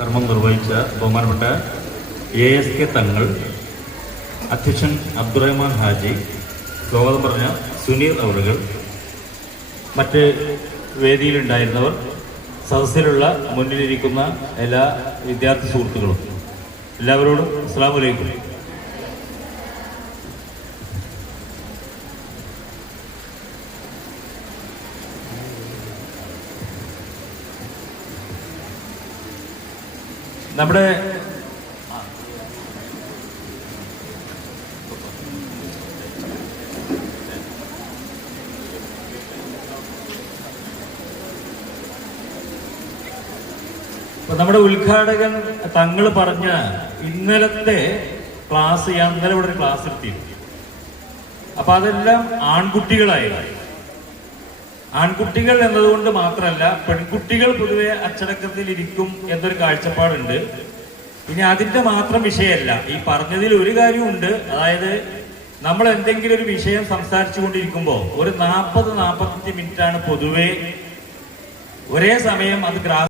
കർമ്മം നിർവഹിച്ച ബഹുമാനപ്പെട്ട ASK തങ്ങൾ, അധ്യക്ഷൻ അബ്ദുറഹ്മാൻ ഹാജി, സ്വാഗതം പറഞ്ഞ സുനീർ അവറുകൾ, മറ്റ് വേദിയിലുണ്ടായിരുന്നവർ, സദസ്സിലുള്ള മുന്നിലിരിക്കുന്ന എല്ലാ വിദ്യാർത്ഥി സുഹൃത്തുക്കളും, എല്ലാവരോടും അസ്സലാമു അലൈക്കും. നമ്മുടെ ഉദ്ഘാടകൻ തങ്ങൾ പറഞ്ഞ ഇന്നലത്തെ ക്ലാസ്, ഞാൻ ഇന്നലെ ഇവിടെ ഒരു ക്ലാസ് എടുത്തിരുന്നു. അപ്പൊ അതെല്ലാം ആൺകുട്ടികൾ എന്നതുകൊണ്ട് മാത്രമല്ല, പെൺകുട്ടികൾ പൊതുവെ അച്ചടക്കത്തിൽ ഇരിക്കും എന്നൊരു കാഴ്ചപ്പാടുണ്ട്. ഇനി അതിന്റെ മാത്രം വിഷയമല്ല, ഈ പറഞ്ഞതിൽ ഒരു കാര്യമുണ്ട്. അതായത് നമ്മൾ എന്തെങ്കിലും ഒരു വിഷയം സംസാരിച്ചു കൊണ്ടിരിക്കുമ്പോൾ ഒരു 40-45 മിനിറ്റാണ് പൊതുവെ ഒരേ സമയം അത്